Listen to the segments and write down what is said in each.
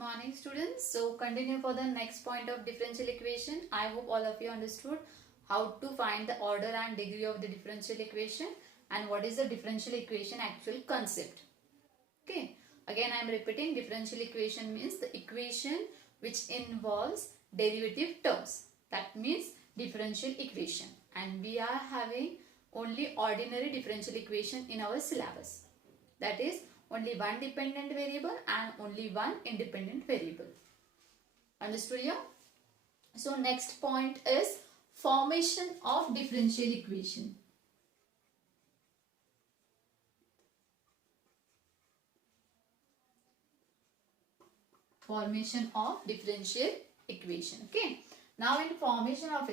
morning students. So continue for the next point of differential equation. I hope all of you understood how to find the order and degree of the differential equation and what is the differential equation actual concept. Okay. Again I am repeating, differential equation means the equation which involves derivative terms. That means differential equation, and we are having only ordinary differential equation in our syllabus. That is only one dependent variable and only one independent variable. Understood here? So next point is formation of differential equation. Formation of differential equation. Okay. Now in formation of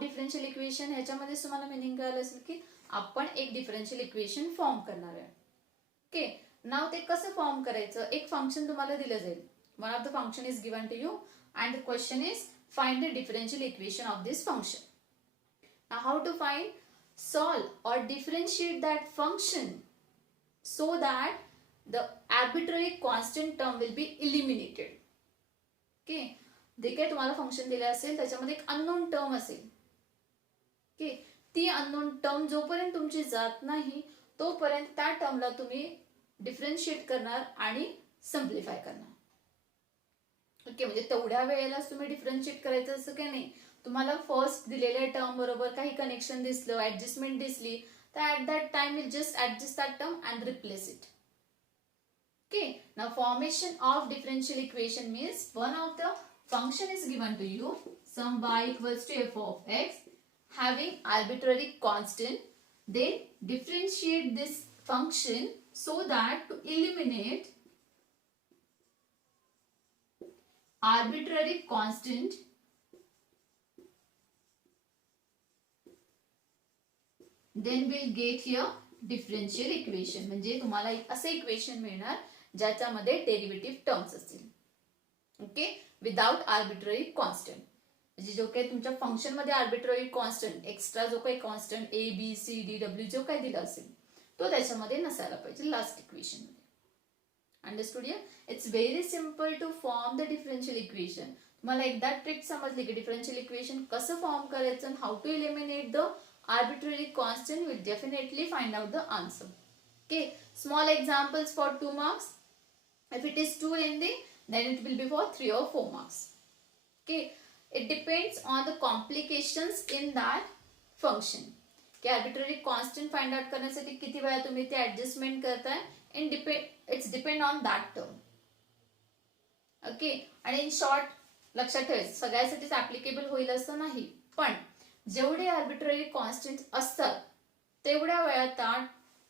differential equation ह्याच्यामध्ये तुम्हाला meaning कळलं असेल की आपण एक differential equation form करणार आहे. Okay. नाव ते कसं फॉर्म करायचं, एक फंक्शन तुम्हाला दिलं जाईल. One of the function is given to you and the question is find the differential equation of this function. Now how to find, solve or differentiate that function so that the arbitrary constant term will be eliminated. Okay. जे काही तुम्हाला function दिले असेल त्याच्यामध्ये एक unknown term असेल. Okay. ती unknown term जोपर्यंत तुमची जात नाही तोपर्यंत त्या टर्मला तुम्ही डिफरन्शिएट करणार आणि सिम्प्लिफाय करणार. ओके. म्हणजे तेवढ्या वेळेलाच तुम्ही डिफरन्शिएट करायचं असं काही नाही. तुम्हाला फर्स्ट दिलेल्या टर्म बरोबर काही कनेक्शन दिसलं, ऍडजस्टमेंट दिसली तर at that time will just adjust that term and replace it. Okay, now formation of differential equation means one of the function is given to you, some y equals to f of x having arbitrary constant, then differentiate this function so that to eliminate arbitrary constant then we'll get here differential equation. म्हणजे तुम्हाला एक असं equation मिळणार ज्याच्यामध्ये derivative terms असतील. Okay. Without arbitrary constant. म्हणजे जो काही तुमच्या फंक्शन मध्ये आर्बिट्ररी कॉन्स्टंट एक्स्ट्रा जो काही constant A B C D W जो काही दिला असेल तो त्याच्यामध्ये नसायला पाहिजे लास्ट इक्वेशन मध्ये. Understood here? It's very simple to form the differential equation. तुम्हाला एकदा ट्रिक समजली की डिफरन्शियल इक्वेशन कसं फॉर्म करायचं, how to eliminate the arbitrary constant, will definitely find out the answer. Okay. Small examples for 2 marks. If it is too lengthy, then it will be for 3 or 4 marks. Okay. It depends on the complications in that function. कि arbitrary constant find out करण्यासाठी किती वेळा तुम्ही ते adjustment करताय, it's depend on that term. Okay. आणि in short लक्षात ठेवायचं सगळ्यासाठीच ऍप्लिकेबल होईल असं नाही, पण जेवढे आर्बिट्ररी कॉन्स्टंट असतात तेवढ्या वेळा त्या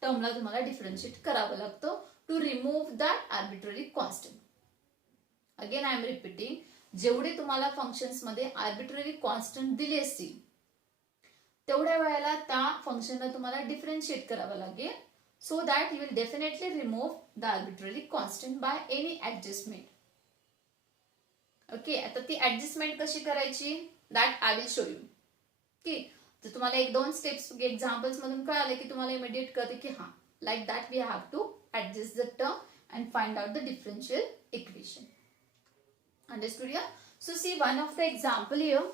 टर्मला तुम्हाला डिफरन्शिएट करावं लागतं to remove that arbitrary constant. Again I am repeating, जेवढे तुम्हाला फंक्शन्स मध्ये आर्बिट्ररी कॉन्स्टंट दिले असतील तेवढ्या वेळेला त्या फंक्शनला तुम्हाला डिफरन्शिएट करावं लागेल so that you will definitely remove the arbitrary constant by any adjustment. Okay. आता ती ऍडजस्टमेंट कशी करायची that I will show you. Okay. तर तुम्हाला एक दोन स्टेप्स एक्झाम्पल्स मधून कळाले की तुम्हाला इमिडिएट कळते की हा like that we have to adjust the term and find out the differential equation. Understood here? So see one of the example here.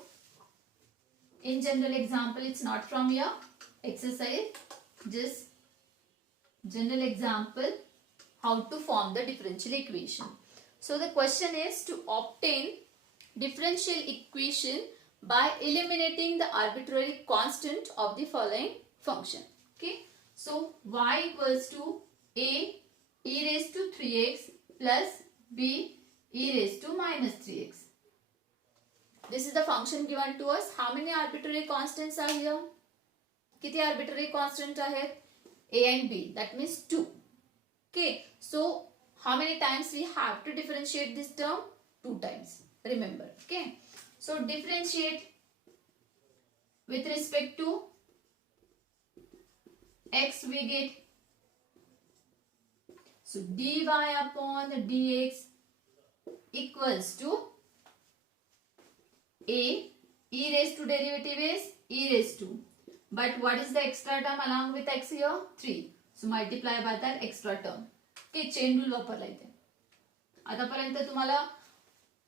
In general example, it's not from here exercise, just general example how to form the differential equation. So the question is to obtain differential equation by eliminating the arbitrary constant of the following function. Okay. So y equals to a e raised to 3x plus b e raised to minus 3x. This is the function given to us. How many arbitrary constants are here? किती arbitrary constant आहेत? a and b. That means 2. Okay. So how many times we have to differentiate this term? 2 times. Remember. Okay. So differentiate with respect to x we get. So dy upon the dx equals to a e raised to derivative is e raised to. But what is the extra term along with x here? 3. So multiply by that extra term. Okay, chain rule वापरला इथे. आतापर्यंत तुम्हाला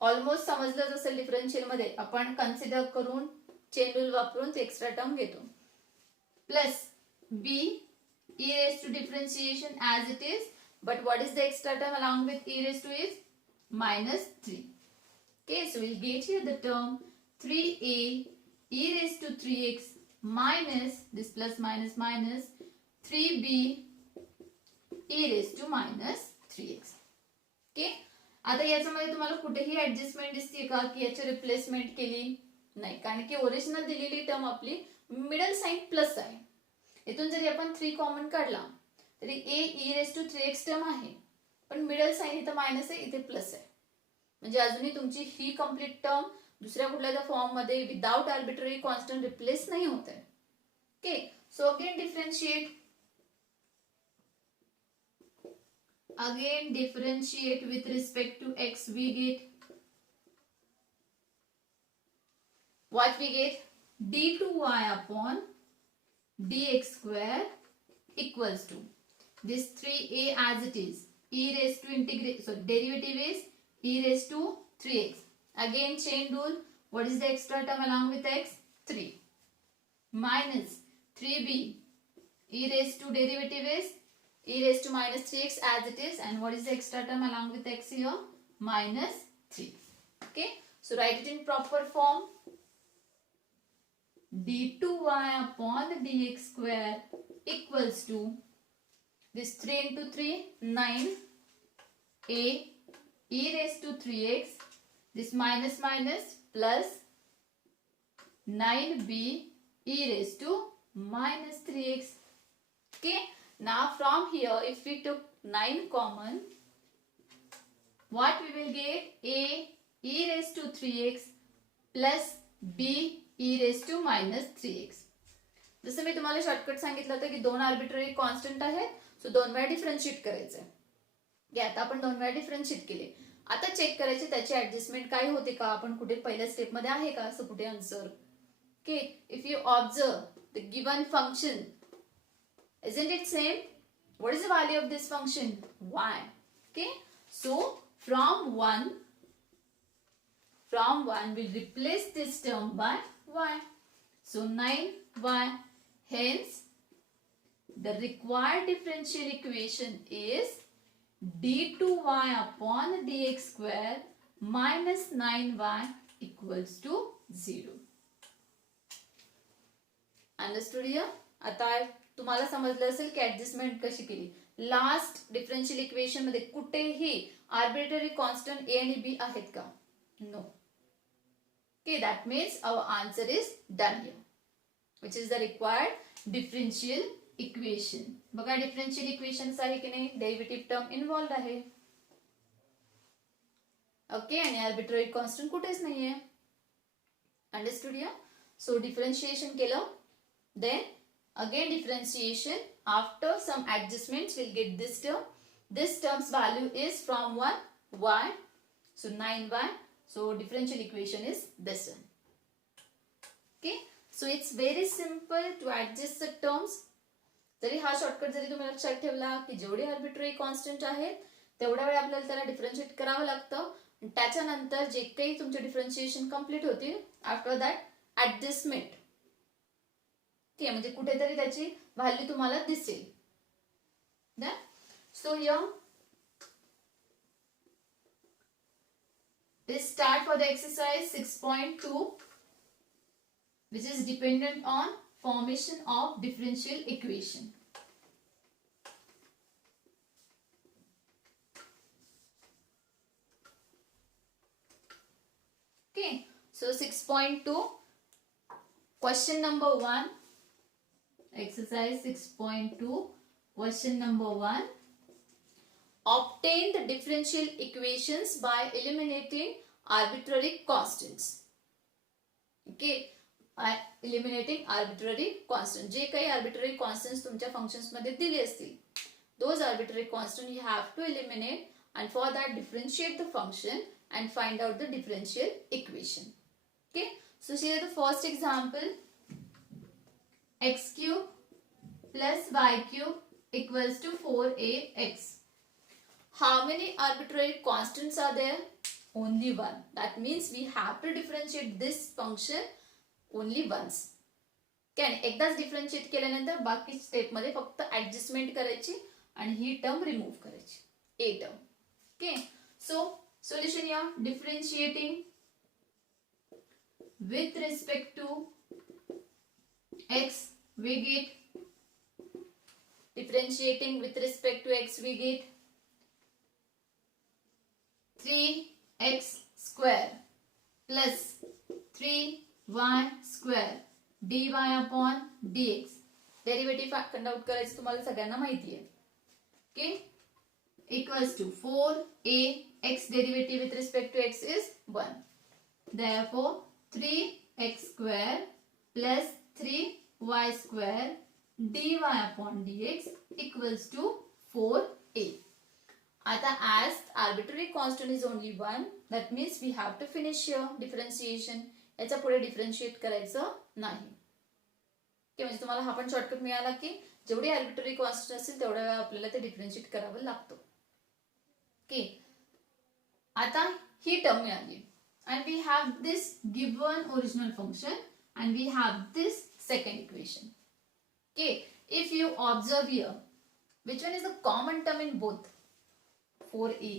almost समजलंच असेल differential मध्ये आपण consider करून chain rule वापरून ते एक्स्ट्रा टर्म घेतो. Plus b e raised to differentiation as it is, but what is the extra term along with e raised to is minus 3. Okay, so we'll get here the term 3a e raised to 3x minus this plus minus minus 3b e raised to minus 3x. Okay, आता याच्यामध्ये तुम्हाला कुठेही adjustment दिसते का की याची replacement केली नाही, कारण की ओरिजिनल दिलेली टर्म आपली मिडल साइन प्लस आहे. इथून जरी आपण 3 कॉमन काढला तरी a e raised to 3x term आहे, पण मिडल साइन इथं मायनस आहे, इथे प्लस आहे. म्हणजे अजूनही तुमची ही कंप्लीट टर्म दुसऱ्या कुठल्या फॉर्म मध्ये विदाउट आर्बिट्ररी कॉन्स्टंट रिप्लेस नाही होत आहे. Okay, so again differentiate with respect to x. We get what we get d2y upon dx square equals to this 3a as it is, e raised to derivative is e raised to 3x. Again chain rule, what is the extra term along with x? 3 minus 3b e raised to derivative is e raised to minus 3x as it is, and what is the extra term along with x here? Minus 3. Okay, so write it in proper form. d2y upon the dx square equals to this 3 into 3 9 a e raised to 3x, this minus minus plus 9b e raised to minus 3x. Okay, now from here if we took 9 common, what we will get? A e raised to 3x plus b e raised to minus 3x. जसं मी तुम्हाला shortcut सांगितलं होतं की 2 arbitrary constant आहेत, सो 2 वेळा differentiate करायचं. आता आपण 2 वेळा डिफरन्शिएट केले. आता चेक करायचे त्याची ऍडजस्टमेंट काय होते का, आपण कुठे पहिल्या स्टेप मध्ये आहे का असं कुठे answer. Okay, if you observe the given function, isn't it same? What is the value of this function? Y. Okay, so from 1 we'll replace this term by y. So 9y. Hence the required differential equation is d2y upon dx square minus 9y equals to 0. Understood here? आता तुम्हाला समजलं असेल की adjustment कशी केली. Last differential equation मध्ये कुठेही arbitrary constant ए आणि बी आहेत का? No. Okay, that means our answer is done here, which is the required differential equation. बघा डिफरन्शियल इक्वेशन्स आहे की नाही, डेरिव्हेटिव्ह टर्म इन्व्हॉल्व आहे. ओके, आणि आर्बिट्ररी कॉन्स्टंट कुठेच नाहीये. Understood here? सो डिफरन्शिएशन केलं, then again differentiation, after some adjustments we'll get this term. This term's value is from 1 y, so 9y. So differential equation is this one. Okay, so it's very simple to adjust the terms. जरी हा shortcut जरी तुम्ही लक्षात ठेवला की जेवढे arbitrary constant आहेत तेवढ्या वेळ आपल्याला त्याला डिफरन्शिएट करावं लागतं. त्याच्यानंतर जे काही तुमचे डिफरन्शिएशन कंप्लीट होतील, आफ्टर दॅट ऍडजस्टमेंट, ठीक आहे, म्हणजे कुठेतरी त्याची व्हॅल्यू तुम्हाला दिसेल. So here let's start for the exercise 6.2, which is dependent on formation of differential equation. Okay, so 6.2, question number 1, exercise 6.2, question number 1. Obtain the differential equations by eliminating arbitrary constants. Okay, by eliminating arbitrary constants. जे काही arbitrary constants तुमच्या functions मध्ये दिले असतील, those arbitrary constants you have to eliminate, and for that differentiate the function and find out the differential equation. Okay, so here the first example, x cube plus y cube equals to 4ax. How many arbitrary constants are there? Only one. That means we have to differentiate this function only once. Okay, एकदाच differentiate केल्यानंतर बाकी step मध्ये फक्त adjustment करायची आणि ही term remove करायची, a term. Okay, so solution या differentiating with respect to x we get, differentiating with respect to x we get 3x square plus 3y square dy upon dx. Derivative find out करायचं तुम्हाला सगळ्यांना माहिती आहे. Okay, equals to 4a x derivative with respect to x is 1. Therefore 3x square plus 3y square dy upon dx equals to 4a. आता as arbitrary constant is only 1, that means we have to finish here differentiation. याच्या पुढे differentiate करायचं नाही. Okay, म्हणजे तुम्हाला हा पण shortcut मिळाला की जेवढी आर्बिट्ररी कॉन्स्टंट असेल तेवढ्या वेळा आपल्याला ते डिफरन्शिएट करावं लागतं. ओके, आता ही टर्म मिळाली and we have this given original function and we have this second equation. Okay, if you observe here, which one is the common term in both? 4a.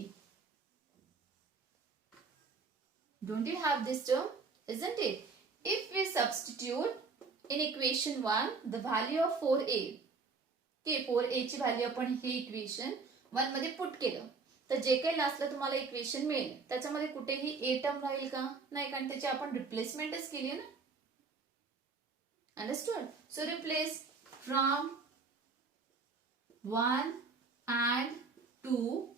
Don't you have this term? Isn't it? If we substitute in equation 1 the value of 4a, okay, 4a ची value आपण हे equation 1 मध्ये put केलं तर जे काही लास्टला तुम्हाला equation मिळेल त्याच्यामध्ये कुठेही ए टर्म राहील का? नाही, कारण त्याची आपण रिप्लेसमेंटच केली ना. Understood? So replace from 1 and 2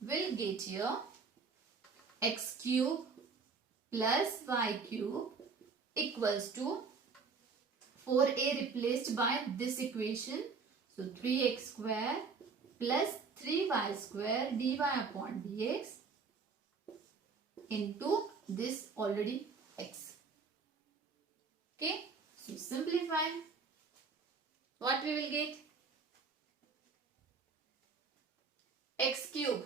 will get here x cube plus y cube equals to 4a replaced by this equation. So 3x square plus 3y square dy upon dx into this already x. Okay, so simplify. What we will get? X cube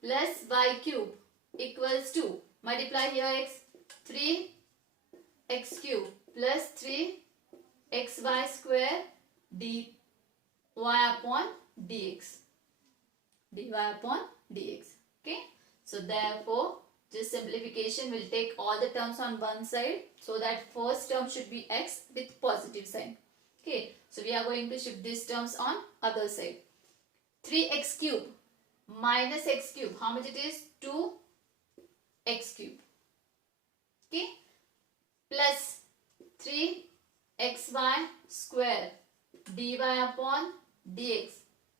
plus y cube equals to, multiply here x, 3x cube plus 3xy square dy upon dx. dy upon dx. Okay, so therefore this simplification will take all the terms on one side, so that first term should be x with positive sign. Okay, so we are going to shift these terms on other side. 3x cube minus x cube, how much it is? 2x cube. Okay, plus 3xy square dy upon dx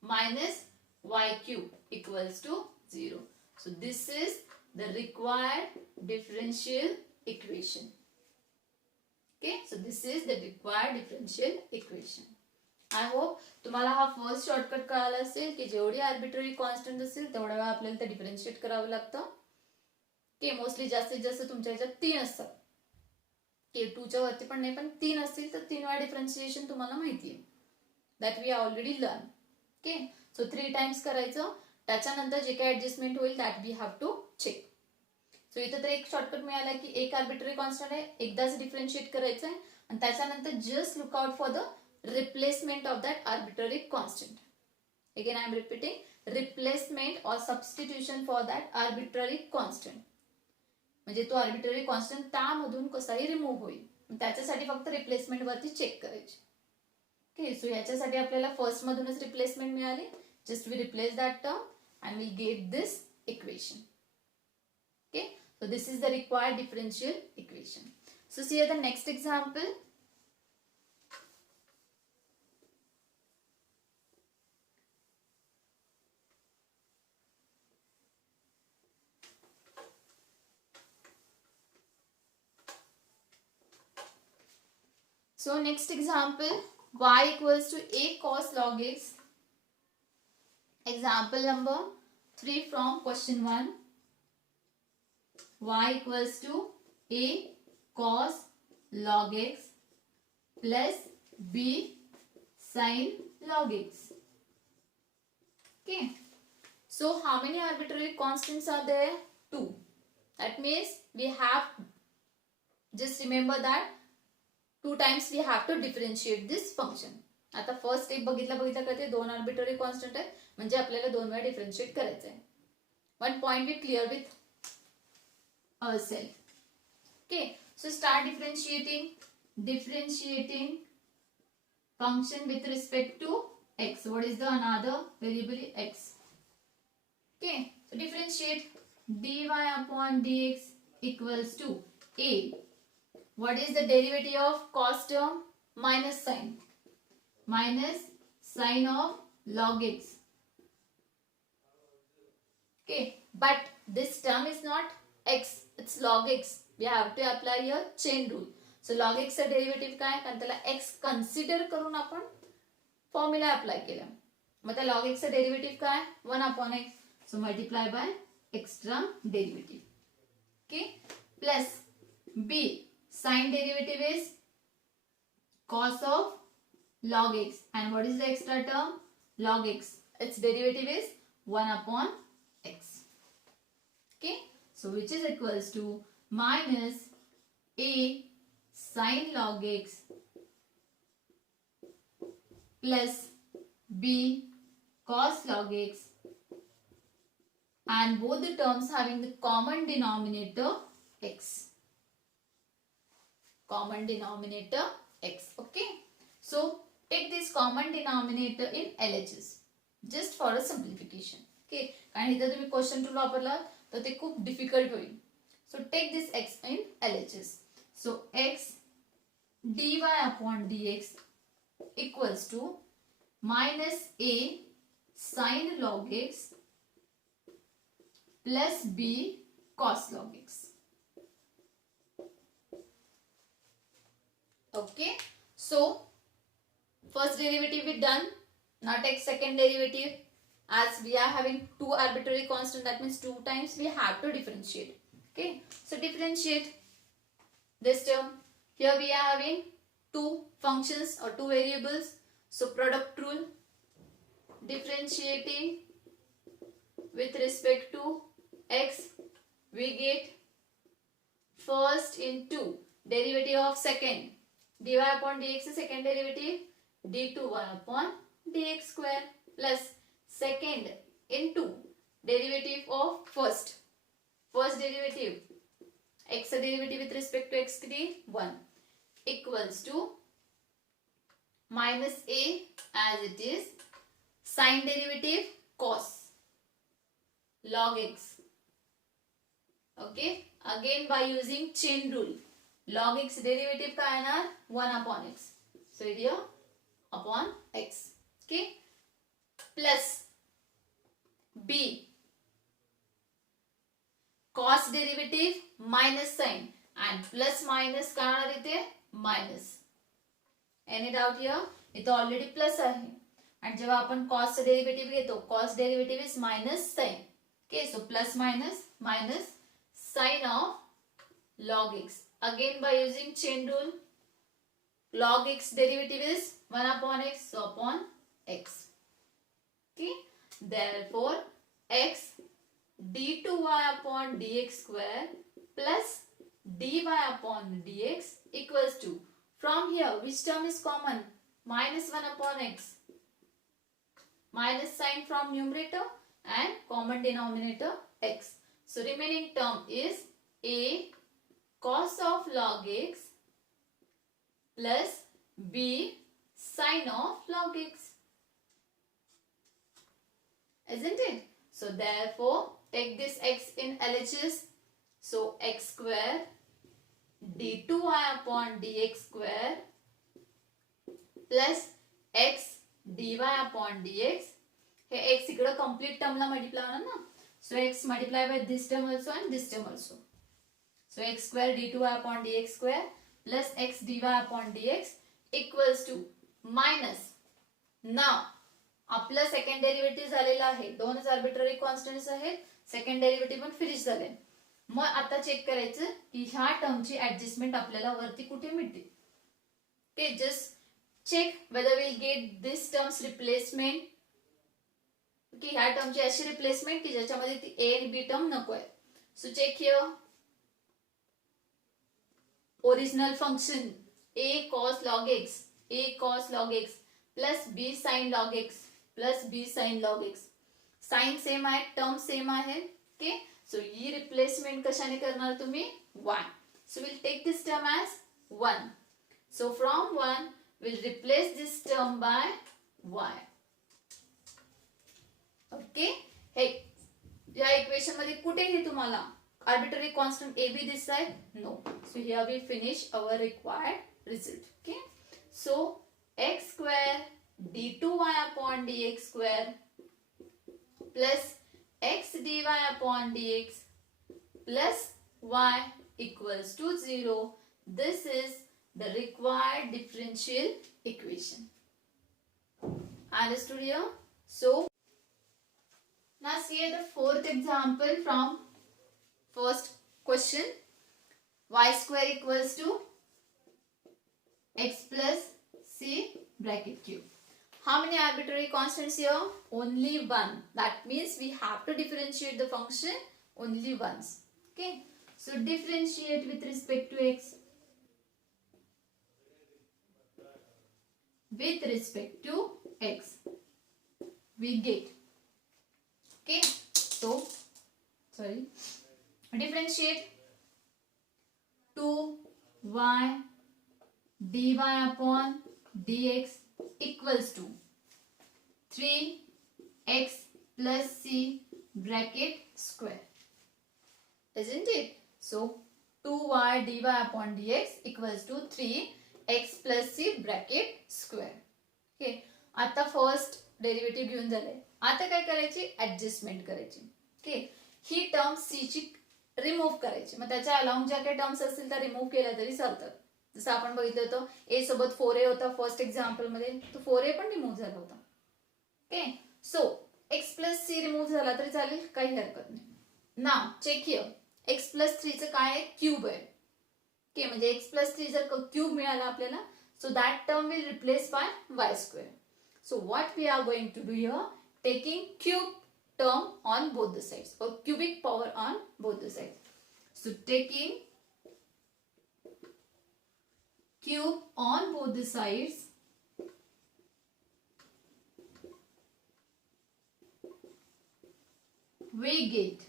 minus y cube equals to 0. So this is the required differential equation. Okay, so this is the required differential equation. I hope तुम्हाला हा first shortcut कळाला असेल की जेवढी arbitrary constant असेल तेवढ्या वेळा आपल्याला ते डिफरन्शिएट करावं लागतं. की मोस्टली जास्तीत जास्त तुमच्या ह्याच्यात 3 असतात, की 2 च्या वरती पण नाही, पण 3 असतील तर 3 वेळा डिफरन्शिएशन तुम्हाला माहिती आहे. That we already learn. Okay, so 3 times करायचं, त्याच्यानंतर जे काही ऍडजस्टमेंट होईल that we have to check. So इथं तर एक शॉर्टकट मिळाला की एक आर्बिट्ररी कॉन्स्टंट आहे, एकदाच डिफरन्शिएट करायचं आहे आणि त्याच्यानंतर just look out for the replacement of that arbitrary constant. Again I am repeating, replacement or substitution for that arbitrary constant. म्हणजे तो arbitrary constant त्यामधून कसाही रिमूव्ह होईल, त्याच्यासाठी फक्त रिप्लेसमेंट वरती चेक करायची. ओके, सो याच्यासाठी आपल्याला फर्स्ट मधूनच रिप्लेसमेंट मिळाली. Just we replace that term and we get this equation. Okay, so this is the required differential equation. So see the next example. So next example, y equals to a cos log x. Example number 3 from question 1. Y equals to a cos log x plus b sin log x. Okay, So how many arbitrary constants are there? 2. That means we have, just remember that 2 times we have to differentiate this function. आता first step बघितला करते 2 arbitrary constant आहे म्हणजे आपल्याला 2 वेळा differentiate करायचं आहे. One point be clear with ourselves. Okay, so start differentiating function with respect to x. What is the another variable? X. Okay, so differentiate dy upon dx equals to a. What is the derivative of cos term? Minus sign of log x. Okay, but this term is not x, it's log x. We have to apply here chain rule. So log x चा derivative काय, कारण त्याला x consider करून आपण formula apply केला. मग त्या log x चा derivative काय, 1 upon x. So multiply by extra derivative. Okay, plus b, sin derivative is cos of log x. And what is the extra term? Log x. Its derivative is 1 upon x. Okay, so which is equals to minus a sin log x plus b cos log x, and both the terms having the common denominator x. Common denominator x. Okay, so take this common denominator in LHS just for a simplification. Okay, कारण इथे तुम्ही question tool वापरला तर ते खूप difficult होईल. So take this x in LHS. So x dy upon dx equals to minus a sin log x plus b cos log x. Okay, so first derivative we done. Now take second derivative. As we are having 2 arbitrary constant, that means 2 times we have to differentiate. Okay, so differentiate this term. Here we are having 2 functions or 2 variables. So product rule, differentiating with respect to x, we get first into derivative of second, dy upon dx is second derivative, d2y upon dx square, plus second into derivative of first derivative, x derivative with respect to x 1 equals to minus a as it is sin derivative cos log x. Okay, again by using chain rule, log x derivative का येणार 1 upon x. So here upon x. Okay, plus b cos derivative minus sign, and plus minus काय होणार इथे minus. Any doubt here? इथे already plus आहे आणि जेव्हा आपण cos डेरिव्हेटिव्ह घेतो, cos derivative is minus sine. Okay, so plus minus sign of log x. Again by using chain rule, log x derivative is 1 upon x, so upon x. Okay, therefore x d2y upon dx square plus dy upon dx equals to, from here which term is common, minus 1 upon x, minus sign from numerator and common denominator x. So remaining term is a cos of log x plus b sin of log x. Isn't it? So therefore take this x in LHS. So x square d2y upon dx square plus x dy upon dx. Hey x इकडे complete term ला multiply होणार ना. So x multiply by this term also and this term also. So x square d2y upon dx square plus x dy upon dx equals to minus. Now आपलं second derivative झालेलं आहे, 2 arbitrary constants आहेत, second derivative पण finish झाले. मग आता check करायचं की ह्या टर्मची ऍडजस्टमेंट आपल्याला वरती कुठे मिळते. ते just check whether we'll get this term's replacement. Okay, की ह्या टर्मची अशी रिप्लेसमेंट की ज्याच्यामध्ये ती ए आणि बी टर्म नको आहे. So check here original function a cos log x plus b sin log x plus b sin log x. Sign same आहे, टर्म सेम आहे. ओके, सो ही रिप्लेसमेंट कशाने करणार तुम्ही? 1. So will take this term as 1. So from 1 will replace this term by y. Okay, हे या equation मध्ये कुठेही तुम्हाला arbitrary constant a b this side? No. So here we finish our required result. Okay. So x square d2y upon dx square plus x dy upon dx plus y equals to 0. This is the required differential equation. Understood here? So now see the fourth example from first question. Y square equals to x plus c bracket cube. How many arbitrary constants here? Only one. That means we have to differentiate the function only once. Okay. So differentiate with respect to x. With respect to x. We get. Okay. So, sorry. Differentiate 2y dy upon dx equals to 3x plus c bracket square. Isn't it? So 2y dy upon dx equals to 3x plus c bracket square. Okay. आता first derivative घेऊन झाले. आता काय करायची? Adjustment करायची. Okay, ही term सी ची remove करायची. मग त्याच्या अलाउंग ज्या काही टर्म्स असतील त्या रिमूव्ह केल्या तरी चालतात. जसं आपण बघितलं होतं ए सोबत 4a होता फर्स्ट एक्झाम्पल मध्ये, तो 4a पण रिमूव्ह झाला होता. ओके, सो एक्स प्लस सी रिमूव्ह झाला तरी चालेल, काही हरकत नाही. नाव चेक हिअर, एक्स प्लस 3चं काय आहे? क्यूब आहे. ओके, म्हणजे एक्स प्लस 3 जर क्यूब मिळाला आपल्याला, so that term will replace by Y square. So what we are going to do here, taking cube term on both the sides or cubic power on both the sides. So taking cube on both the sides, we get,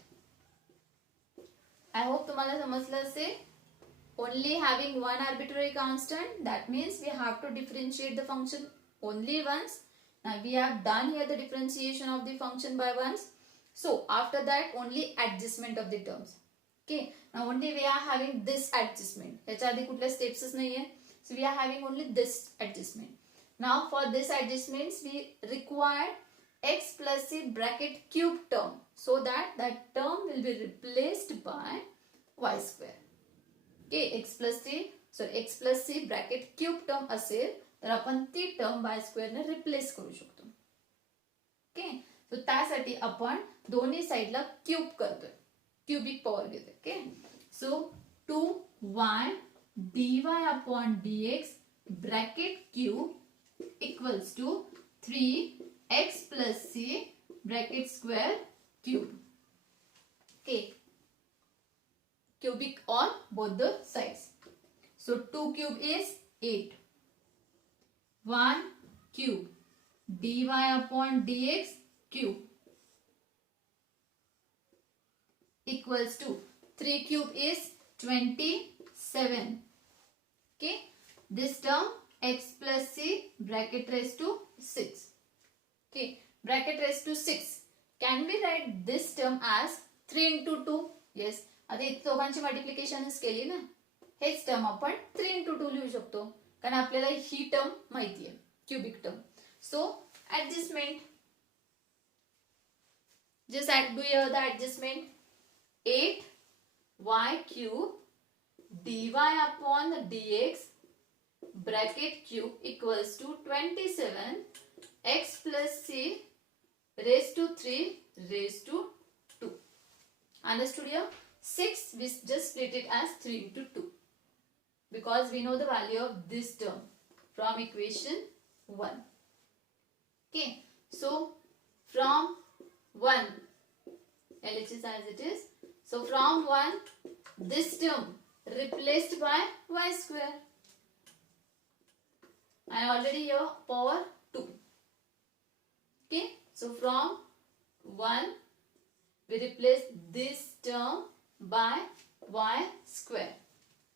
I hope तुम्हाला समजलं असेल. Only having one arbitrary constant, that means we have to differentiate the function only once. Now we have done here the differentiation of the function by once. So after that only adjustment of the terms. Okay. Now only we are having this adjustment. याच्या आधी कुठल्या स्टेप्सच नाहीये. So we are having only this adjustment. Now for this adjustments we require x plus c bracket cube term, so that that term will be replaced by y square. Okay, x plus c bracket cube term असेल तर आपण ती term by square ने replace करू शकतो. Okay, सो त्यासाठी आपण दोन्ही साइडला क्यूब करतोय, क्यूबिक पॉवर घेतोय. Okay, so 2y dy upon dx bracket cube equals to 3x plus c bracket square cube. Okay, cubic on both the sides. So 2 cube is 8. 1 cube dy upon dx cube equals to 3 cube is 27. Okay, this term x plus c bracket raised to 6. Okay, bracket raised to 6. Can we write this term as 3 into 2? Yes, आता इथे दोघांची मल्टिप्लिकेशनच केली ना, हेच term आपण 3 into 2 लिहू शकतो कारण आपल्याला ही टर्म माहिती आहे, cubic term. So adjustment, just do here the adjustment. 8y cube dy upon dx bracket cube equals to 27 x plus c raised to 3 raised to 2. Understood here? 6 we just split it as 3 into 2 because we know the value of this term from equation 1. Okay, so from 1. LHS as it is. So from 1, this term replaced by y square. I already here power 2. Okay. So from 1, we replace this term by y square.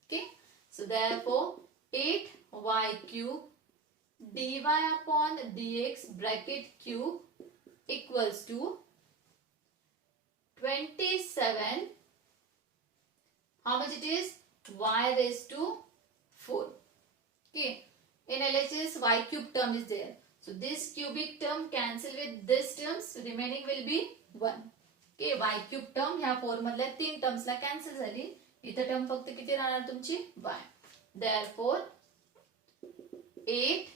Okay. So therefore 8y cube dy upon dx bracket cube equals to 27. How much it is? Y raised to 4. Okay. In LHS, y cube term is there. So this cubic term cancel with this terms. Remaining will be 1. Okay. Y cube term ह्या 4 मधल्या 3 terms ला cancel झाली. इथं term फक्त किती राहणार तुमची? y. Therefore 8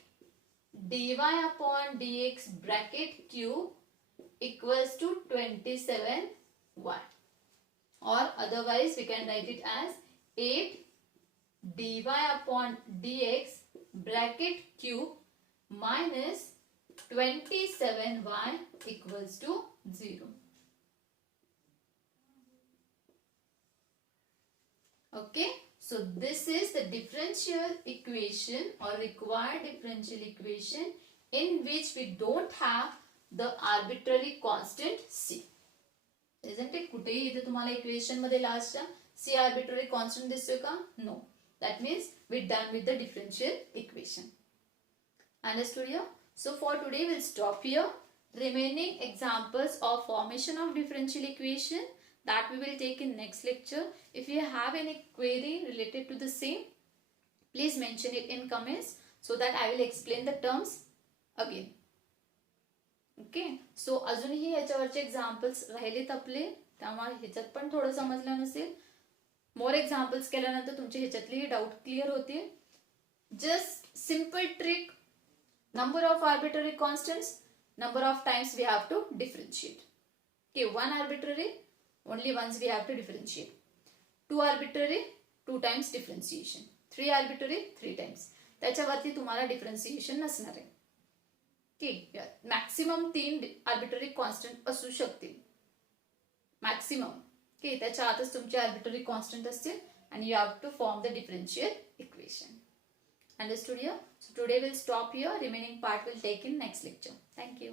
dy upon dx bracket cube equals to 27y. Or otherwise we can write it as 8 dy upon dx bracket cube minus 27y equals to 0. Okay. So this is the differential equation or required differential equation in which we don't have the arbitrary constant c. Isn't it? कुठेही इथे तुम्हाला equation मध्ये लास्टला c arbitrary constant दिसतोय का? No. That means we're done with the differential equation. Understood here? So for today we'll stop here. Remaining examples of formation of differential equation that we will take in next lecture. If you have any query related to the same, please mention it in comments so that I will explain the terms again. Okay. So अजूनही याच्यावरचे examples राहिलेत आपले, त्यामुळे ह्याच्यात पण थोडं समजलं नसेल. मोर examples केल्यानंतर तुमचे ह्याच्यातली डाऊट क्लिअर होतील. Just simple trick, number of arbitrary constants, number of times we have to differentiate. Okay, one arbitrary, only once we have to differentiate. Two arbitrary, 2 times differentiation. 3 arbitrary, 3 times. त्याच्यावरती तुम्हाला differentiation नसणार आहे. Okay. Maximum 3 arbitrary constant असू शकतील. Maximum. Okay. त्याच्या आतच तुमचे arbitrary constant असतील आणि you have to form the differential equation. Understood here? So today we'll stop here. Remaining part we'll take in next lecture. Thank you.